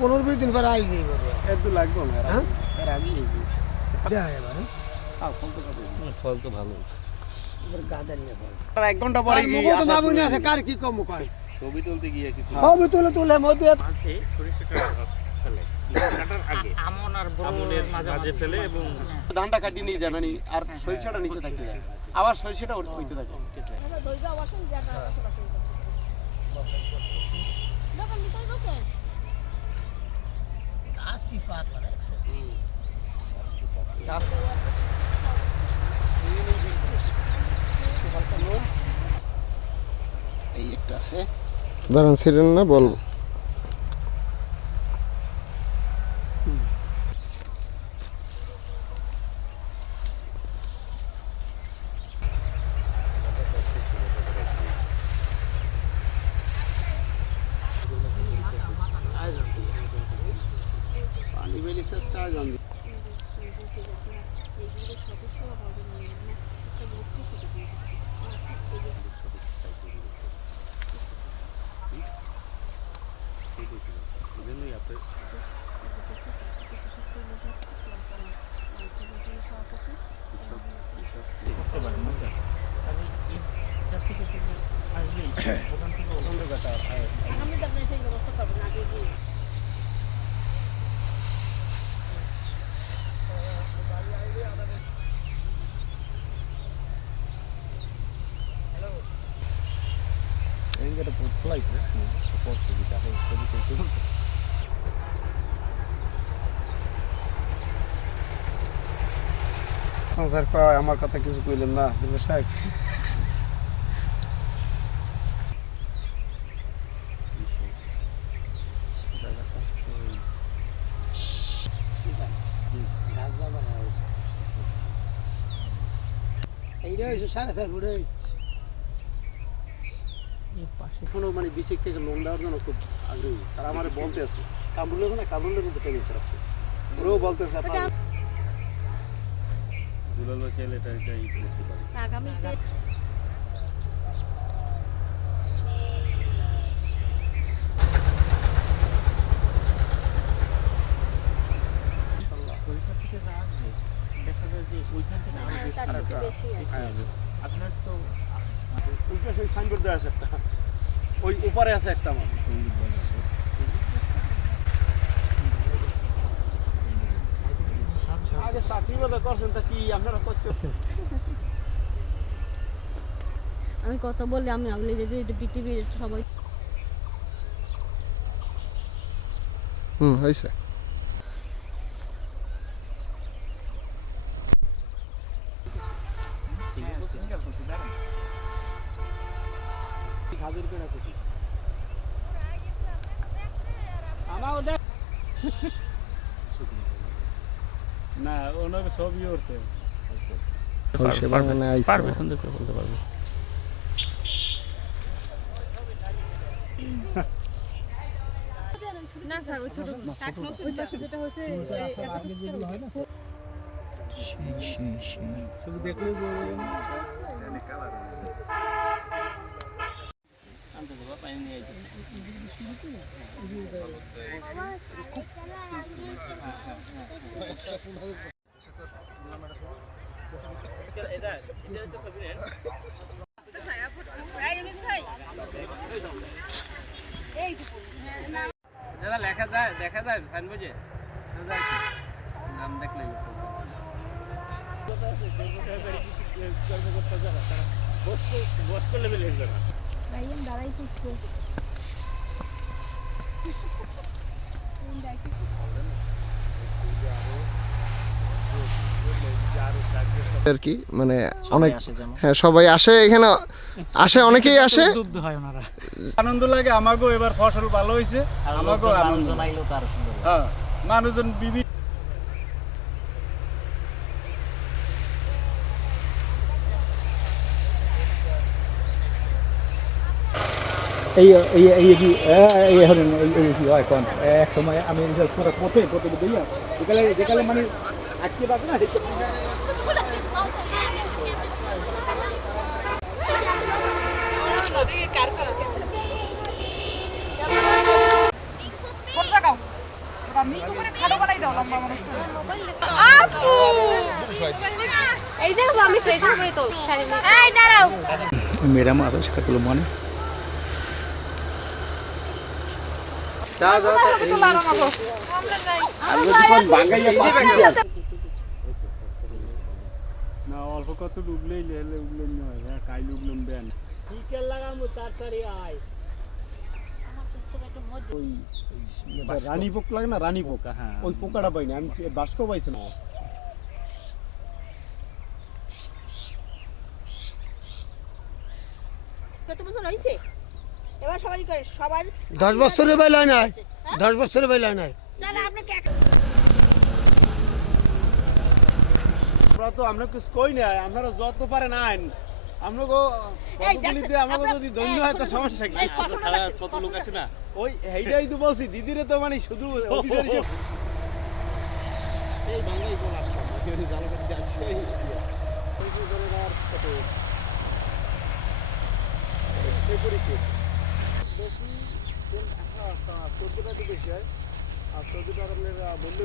15-20 দিন পরে আই যাই করবে এত লাগবে না হ্যাঁ এর আগে দেয়া এবারে ফল তো ভালো এবার গাদার নিয়ে ফল 1 ঘন্টা পরে কি তো বাবু না আছে কার কি কম কয় ছবি তুলতে গিয়ে কিছু ছবি তুলে মধ্যে মাঝে সরিষাটা ফেলে কাটার আগে আমন আর বরুণের মাঝে ফেলে এবং ধানটা কাটিয়ে নিয়ে যায় মানে আর সরিষাটা নিচে থাকে আবার সরিষাটা হইতে থাকে গাছ কি পাতলা দেখছে এই একটা আছে দাঁড়ান ছিলেন না বলবো পানি বেরিয়েছে তা জানি সংসার কয় আমার কথা কিছু কইলেন না দিবে সাহেব এইটা হইছে 4.5 ফুট এখনো মানে বিশেষ থেকে লোন দেওয়ার জন্য খুব আগ্রহী তারা আমার বলতে আছে কামরুলের না কামরুলের মধ্যে পেমেন্ট করাচ্ছে ওরাও বলতেছে আপনার দুলাল ছেলে এটা ই করতে পারে আগামীতে আপনার তো ওই পাশে সাইনবোর্ড দেওয়া আছে একটা ওই উপরে আছে একটা মাছ আগে চাকরি বাদা করছেন তা কি আপনারা করতে আমি কথা বলি আমি আপনি যদি পৃথিবীর সবাই হয়েছে হাজার করে রাখছি আমাও দেখ না ওনাকে সবই করতে পারবে সুন্দর করে বলতে পারবে না স্যার ওই ছোট ওই পাশে যেটা হয়েছে যেগুলো হয় না শুধু দেখলেই বলবেন পানি নিয়ে দাদা দেখা যায় সাইনবোর্ডে নাম দেখলে দাঁড়াই করছো আর কি মানে অনেক হ্যাঁ সবাই আসে এখানে আসে অনেকেই আসে আনন্দ লাগে আমাকেও এবার ফসল ভালো হয়েছে আমাকেও মানুষজন আইলো তার সুন্দর হ্যাঁ মানুষজন বিভিন্ন এই এই এই কি এই হলেন এই কি হয় কোন এক সময় আমি পুরো পথে দিয়া যেকালে মানে আজকে বাদ না আপু এই দেখো আমি তো এইভাবে তো শাড়ি এই দাঁড়াও ম্যাডাম আছে সেগুলো মানে যা যা আমরা যাই না অল্প কত ডুবলেই লেলে উগলেন নয় হ্যাঁ কাই উগলেন দেন রানী পোক লাগে না রানী পোকা হ্যাঁ ওই পোকাটা পাইনি আমি বাস্ক পাইছি না কত বছর হইছে এবার সবারই করে সবার 10 বছরের বেলা নাই 10 বছরের বেলা নাই তাহলে আপনাকে আমরা তো আমরা কিছু কই না আপনারা যত পারেন আইন আমরা কতগুলিতে আমাকে যদি দণ্ড হয় তো সমস্যা কি সারা কত লোক আছে না ওই এইটাই তো বলছি দিদিরে তো মানে শুধু অফিসার হিসেবে এই বাংলাই বল আসছে আমি জানা করে যাচ্ছি এই জনের আর কত এই পরিচয় বেশি 14টা বেশি হয় আর 14টা আপনার বললে